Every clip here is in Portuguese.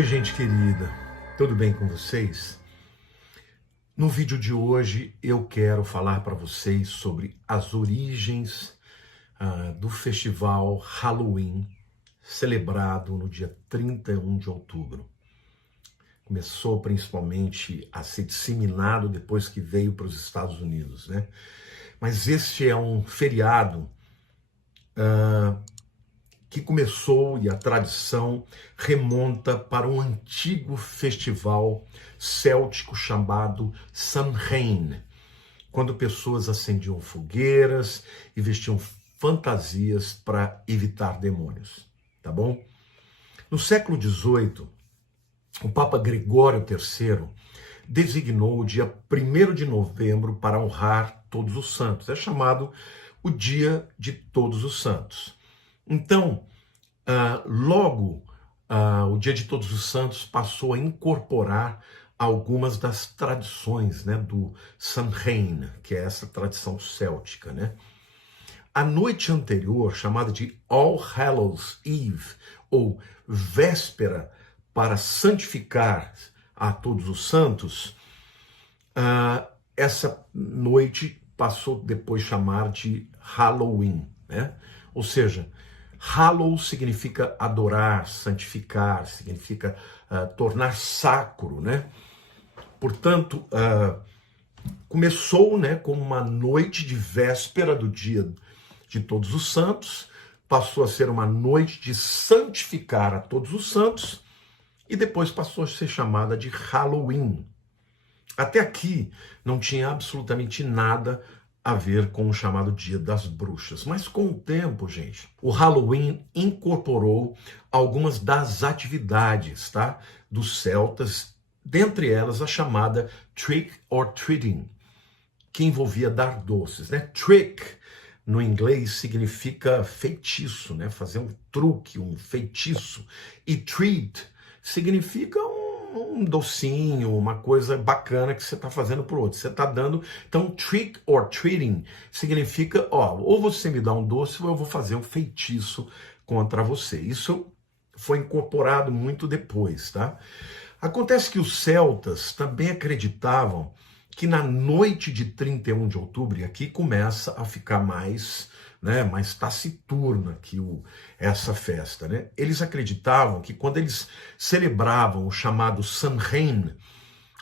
Oi, gente querida, tudo bem com vocês? No vídeo de hoje eu quero falar para vocês sobre as origens do festival Halloween, celebrado no dia 31 de outubro. Começou principalmente a ser disseminado depois que veio para os Estados Unidos, né? Mas este é um feriado que começou, e a tradição remonta para um antigo festival céltico chamado Samhain, quando pessoas acendiam fogueiras e vestiam fantasias para evitar demônios, tá bom? No século XVIII, o Papa Gregório III designou o dia 1º de novembro para honrar Todos os Santos. É chamado o Dia de Todos os Santos. Então, o Dia de Todos os Santos passou a incorporar algumas das tradições, né, do Samhain, que é essa tradição céltica, né? A noite anterior, chamada de All Hallows Eve, ou véspera para santificar a Todos os Santos, essa noite passou depois a chamar de Halloween, né? Ou seja, Hallow significa adorar, santificar, significa tornar sacro, né? Portanto, começou, né, com uma noite de véspera do dia de Todos os Santos, passou a ser uma noite de santificar a Todos os Santos e depois passou a ser chamada de Halloween. Até aqui não tinha absolutamente nada a ver com o chamado Dia das Bruxas. Mas com o tempo, gente, o Halloween incorporou algumas das atividades, tá, dos celtas, dentre elas a chamada Trick or Treating, que envolvia dar doces, né? Trick, no inglês, significa feitiço, né? Fazer um truque, um feitiço. E treat significa um docinho, uma coisa bacana que você está fazendo para o outro. Você está dando. Então, trick or treating significa, ou você me dá um doce ou eu vou fazer um feitiço contra você. Isso foi incorporado muito depois, tá? Acontece que os celtas também acreditavam que na noite de 31 de outubro, e aqui começa a ficar mais, né, mais taciturna aqui essa festa, né? Eles acreditavam que quando eles celebravam o chamado Samhain,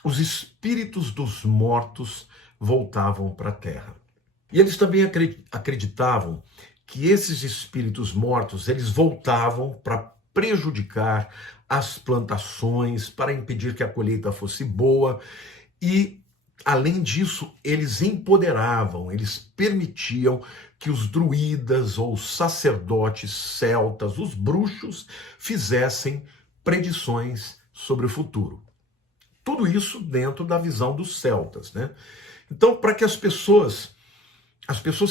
os espíritos dos mortos voltavam para a terra. E eles também acreditavam que esses espíritos mortos, eles voltavam para prejudicar as plantações, para impedir que a colheita fosse boa e, além disso, eles empoderavam, eles permitiam que os druidas ou sacerdotes celtas, os bruxos, fizessem predições sobre o futuro. Tudo isso dentro da visão dos celtas, né? Então, para que as pessoas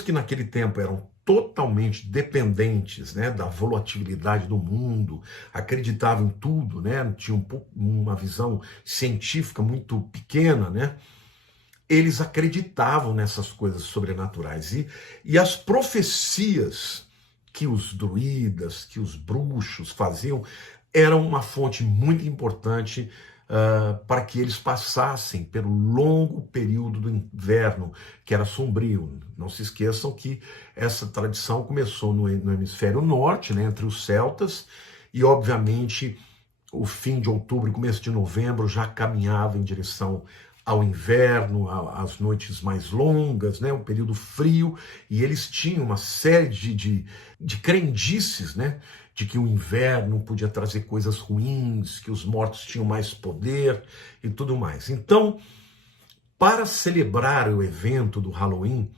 que naquele tempo eram totalmente dependentes, né, da volatilidade do mundo, acreditavam em tudo, né, tinham uma visão científica muito pequena, né, eles acreditavam nessas coisas sobrenaturais. E as profecias que os druidas, que os bruxos faziam, eram uma fonte muito importante para que eles passassem pelo longo período do inverno, que era sombrio. Não se esqueçam que essa tradição começou no hemisfério norte, né, entre os celtas, e obviamente o fim de outubro e começo de novembro já caminhava em direção ao inverno, às noites mais longas, né, um período frio, e eles tinham uma série de crendices, né, de que o inverno podia trazer coisas ruins, que os mortos tinham mais poder e tudo mais. Então, para celebrar o evento do Halloween,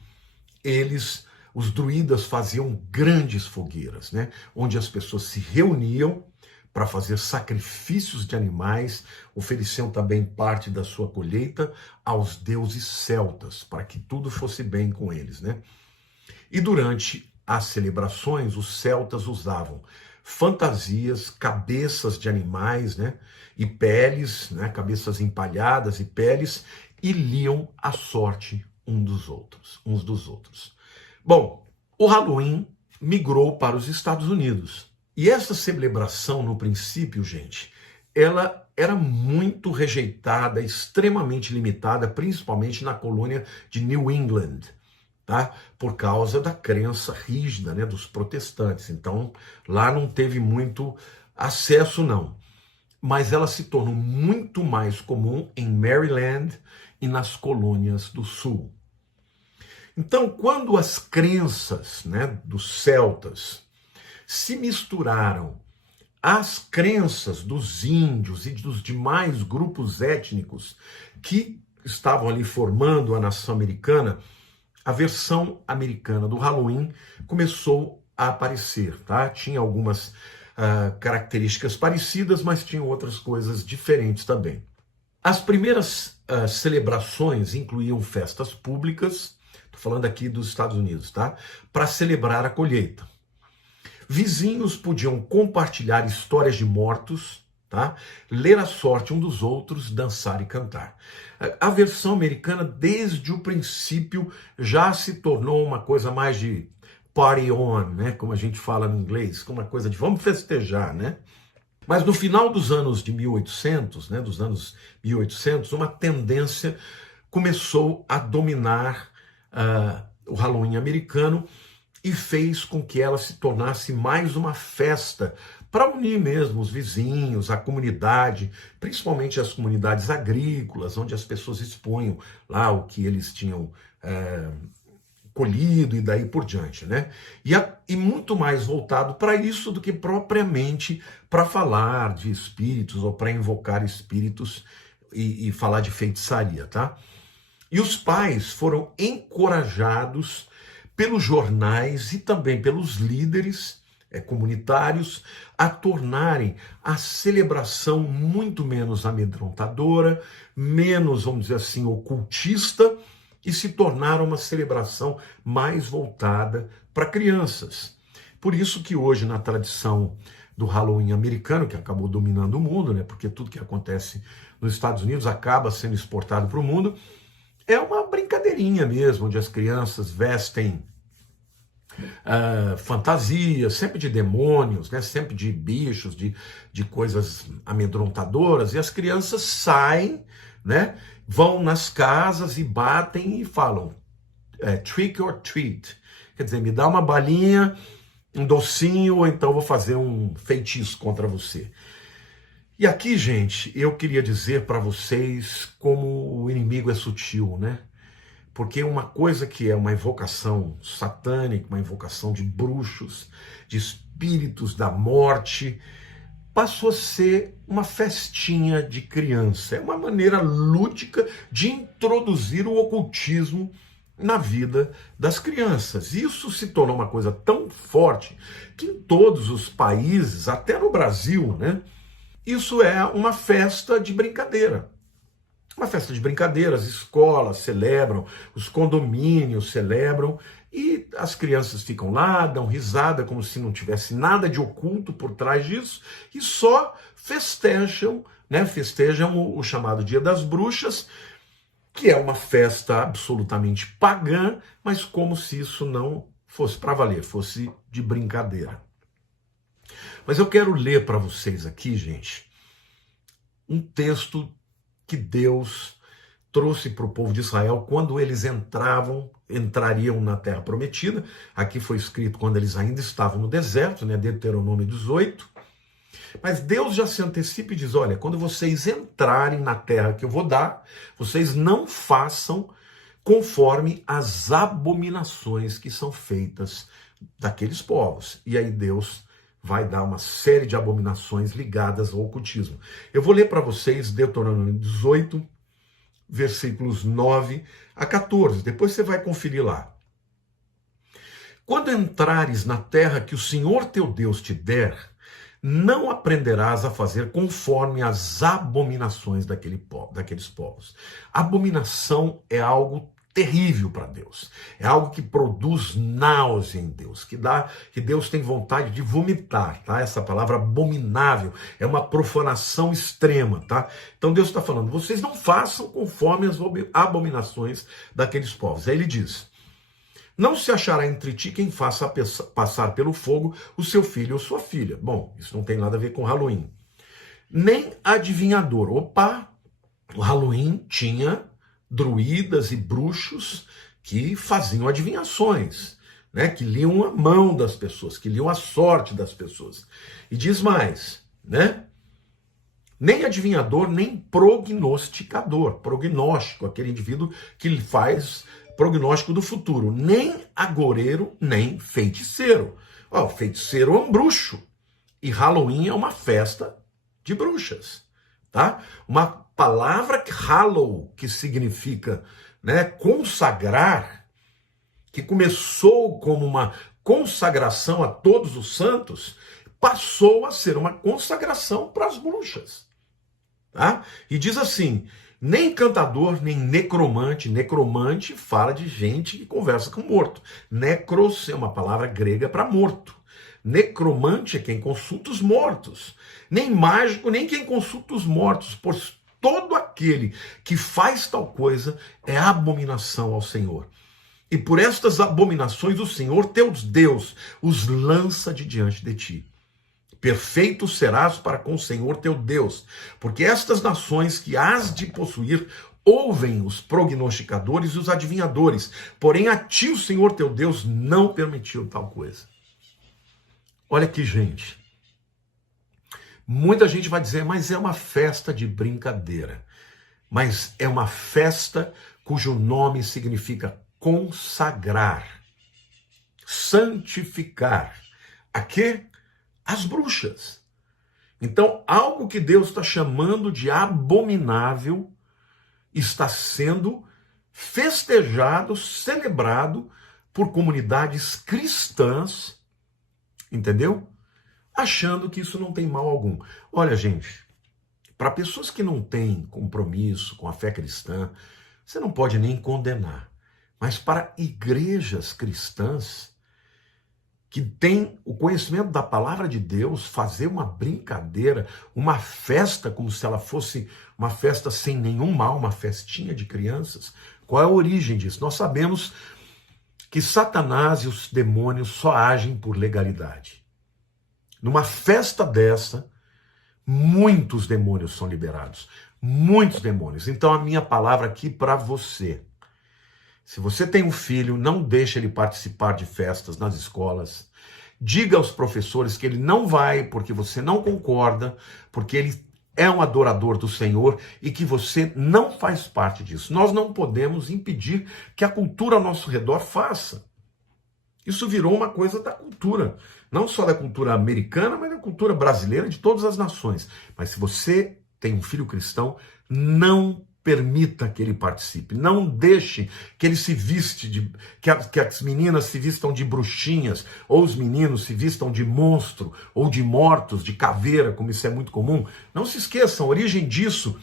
os druidas faziam grandes fogueiras, né, onde as pessoas se reuniam para fazer sacrifícios de animais, ofereciam também parte da sua colheita aos deuses celtas, para que tudo fosse bem com eles, né? E durante as celebrações, os celtas usavam fantasias, cabeças de animais, né, e peles, né, cabeças empalhadas e peles, e liam a sorte uns dos outros. Bom, o Halloween migrou para os Estados Unidos. E essa celebração, no princípio, gente, ela era muito rejeitada, extremamente limitada, principalmente na colônia de New England, tá? Por causa da crença rígida, né, dos protestantes. Então, lá não teve muito acesso, não. Mas ela se tornou muito mais comum em Maryland e nas colônias do sul. Então, quando as crenças, né, dos celtas se misturaram às crenças dos índios e dos demais grupos étnicos que estavam ali formando a nação americana, a versão americana do Halloween começou a aparecer, tá? Tinha algumas características parecidas, mas tinha outras coisas diferentes também. As primeiras celebrações incluíam festas públicas, estou falando aqui dos Estados Unidos, tá? Para celebrar a colheita. Vizinhos podiam compartilhar histórias de mortos, tá? Ler a sorte um dos outros, dançar e cantar. A versão americana, desde o princípio, já se tornou uma coisa mais de party on, né? Como a gente fala no inglês, uma coisa de vamos festejar, né? Mas no final dos anos de 1800, né, dos anos 1800, uma tendência começou a dominar o Halloween americano e fez com que ela se tornasse mais uma festa para unir mesmo os vizinhos, a comunidade, principalmente as comunidades agrícolas, onde as pessoas expunham lá o que eles tinham colhido e daí por diante, né? E muito mais voltado para isso do que propriamente para falar de espíritos ou para invocar espíritos e falar de feitiçaria, tá? E os pais foram encorajados pelos jornais e também pelos líderes comunitários a tornarem a celebração muito menos amedrontadora, menos, vamos dizer assim, ocultista, e se tornaram uma celebração mais voltada para crianças. Por isso que hoje, na tradição do Halloween americano, que acabou dominando o mundo, né, porque tudo que acontece nos Estados Unidos acaba sendo exportado para o mundo, é uma brincadeirinha mesmo, onde as crianças vestem fantasias, sempre de demônios, né, sempre de bichos, de coisas amedrontadoras, e as crianças saem, né, vão nas casas e batem e falam trick or treat. Quer dizer, me dá uma balinha, um docinho, ou então vou fazer um feitiço contra você. E aqui, gente, eu queria dizer para vocês como o inimigo é sutil, né? Porque uma coisa que é uma invocação satânica, uma invocação de bruxos, de espíritos da morte, passou a ser uma festinha de criança. É uma maneira lúdica de introduzir o ocultismo na vida das crianças. Isso se tornou uma coisa tão forte que em todos os países, até no Brasil, né, isso é uma festa de brincadeira. Uma festa de brincadeira, as escolas celebram, os condomínios celebram, e as crianças ficam lá, dão risada, como se não tivesse nada de oculto por trás disso, e só festejam, né? Festejam o chamado Dia das Bruxas, que é uma festa absolutamente pagã, mas como se isso não fosse para valer, fosse de brincadeira. Mas eu quero ler para vocês aqui, gente, um texto que Deus trouxe para o povo de Israel quando eles entrariam na Terra Prometida. Aqui foi escrito quando eles ainda estavam no deserto, né, Deuteronômio 18. Mas Deus já se antecipa e diz, olha, quando vocês entrarem na terra que eu vou dar, vocês não façam conforme as abominações que são feitas daqueles povos. E aí Deus vai dar uma série de abominações ligadas ao ocultismo. Eu vou ler para vocês Deuteronômio 18, versículos 9 a 14. Depois você vai conferir lá. Quando entrares na terra que o Senhor teu Deus te der, não aprenderás a fazer conforme as abominações daqueles povos. Abominação é algo terrível para Deus. É algo que produz náusea em Deus, que Deus tem vontade de vomitar, tá? Essa palavra abominável é uma profanação extrema, tá? Então Deus está falando, vocês não façam conforme as abominações daqueles povos. Aí ele diz, não se achará entre ti quem faça passar pelo fogo o seu filho ou sua filha. Bom, isso não tem nada a ver com Halloween. nem adivinhador. Opa, o Halloween tinha druidas e bruxos que faziam adivinhações, né? Que liam a mão das pessoas, que liam a sorte das pessoas. E diz mais, né? Nem adivinhador, nem prognosticador. Prognóstico, aquele indivíduo que faz prognóstico do futuro. Nem agoureiro, nem feiticeiro. Ó, o feiticeiro é um bruxo. E Halloween é uma festa de bruxas, tá? Uma palavra hallow, que significa, né, consagrar, que começou como uma consagração a todos os santos, passou a ser uma consagração para as bruxas, tá? E diz assim, nem cantador, nem necromante. Necromante fala de gente que conversa com morto. Necros é uma palavra grega para morto. Necromante é quem consulta os mortos. Nem mágico, nem quem consulta os mortos, pois todo aquele que faz tal coisa é abominação ao Senhor. E por estas abominações o Senhor teu Deus os lança de diante de ti. Perfeito serás para com o Senhor teu Deus, porque estas nações que hás de possuir ouvem os prognosticadores e os adivinhadores, porém a ti o Senhor teu Deus não permitiu tal coisa. Olha aqui, gente. Muita gente vai dizer, mas é uma festa de brincadeira. Mas é uma festa cujo nome significa consagrar, santificar. A quê? As bruxas. Então, algo que Deus está chamando de abominável está sendo festejado, celebrado por comunidades cristãs, entendeu? Achando que isso não tem mal algum. Olha, gente, para pessoas que não têm compromisso com a fé cristã, você não pode nem condenar. Mas para igrejas cristãs que têm o conhecimento da palavra de Deus, fazer uma brincadeira, uma festa como se ela fosse uma festa sem nenhum mal, uma festinha de crianças, qual é a origem disso? Nós sabemos que Satanás e os demônios só agem por legalidade. Numa festa dessa, muitos demônios são liberados. Muitos demônios. Então a minha palavra aqui para você. Se você tem um filho, não deixe ele participar de festas nas escolas. Diga aos professores que ele não vai porque você não concorda, porque ele é um adorador do Senhor e que você não faz parte disso. Nós não podemos impedir que a cultura ao nosso redor faça. Isso virou uma coisa da cultura, não só da cultura americana, mas da cultura brasileira, de todas as nações. Mas se você tem um filho cristão, não permita que ele participe, não deixe que ele se viste que as meninas se vistam de bruxinhas, ou os meninos se vistam de monstro, ou de mortos, de caveira, como isso é muito comum. Não se esqueçam, a origem disso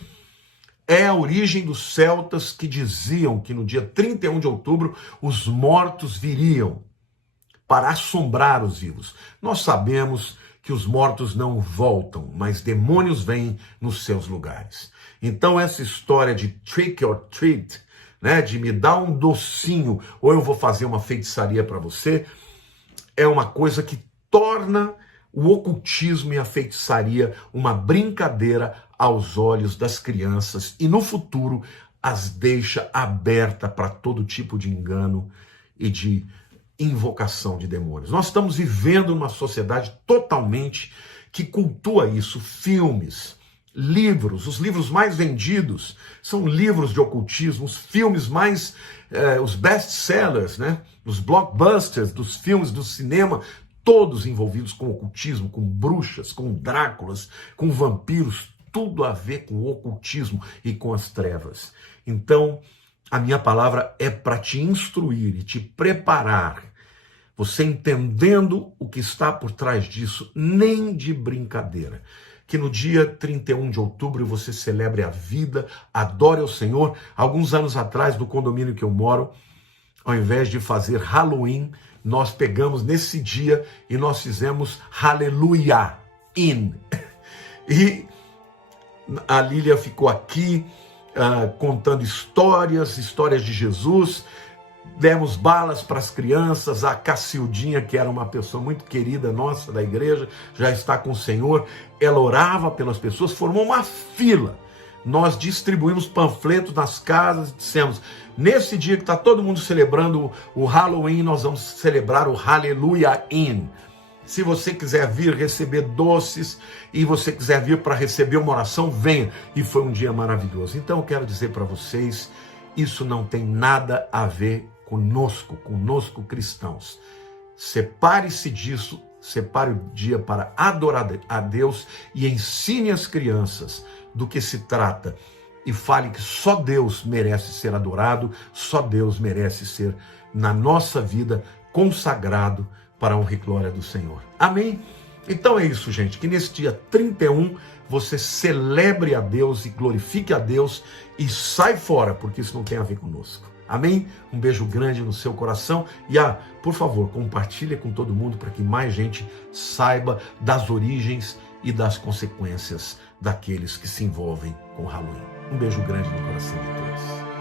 é a origem dos celtas que diziam que no dia 31 de outubro os mortos viriam para assombrar os vivos. Nós sabemos que os mortos não voltam, mas demônios vêm nos seus lugares. Então essa história de trick or treat, né, de me dar um docinho ou eu vou fazer uma feitiçaria para você, é uma coisa que torna o ocultismo e a feitiçaria uma brincadeira aos olhos das crianças e no futuro as deixa aberta para todo tipo de engano e de invocação de demônios. Nós estamos vivendo uma sociedade totalmente que cultua isso. Filmes, livros, os livros mais vendidos são livros de ocultismo, os filmes mais, os best-sellers, né? Os blockbusters dos filmes, do cinema, todos envolvidos com ocultismo, com bruxas, com Dráculas, com vampiros, tudo a ver com o ocultismo e com as trevas. Então, a minha palavra é para te instruir e te preparar, você entendendo o que está por trás disso, nem de brincadeira. Que no dia 31 de outubro você celebre a vida, adore ao Senhor. Alguns anos atrás, no condomínio que eu moro, ao invés de fazer Halloween, nós pegamos nesse dia e nós fizemos Hallelujah in. E a Lília ficou aqui contando histórias de Jesus, demos balas para as crianças. A Cacildinha, que era uma pessoa muito querida nossa da igreja, já está com o Senhor, ela orava pelas pessoas, formou uma fila. Nós distribuímos panfletos nas casas, dissemos, nesse dia que está todo mundo celebrando o Halloween, nós vamos celebrar o Hallelujah In. Se você quiser vir receber doces e você quiser vir para receber uma oração, venha. E foi um dia maravilhoso. Então eu quero dizer para vocês, isso não tem nada a ver conosco cristãos. Separe-se disso, separe o dia para adorar a Deus e ensine as crianças do que se trata. E fale que só Deus merece ser adorado, só Deus merece ser, na nossa vida, consagrado para a honra e glória do Senhor. Amém? Então é isso, gente, que nesse dia 31 você celebre a Deus e glorifique a Deus e sai fora, porque isso não tem a ver conosco. Amém? Um beijo grande no seu coração e, por favor, compartilhe com todo mundo para que mais gente saiba das origens e das consequências daqueles que se envolvem com o Halloween. Um beijo grande no coração de todos.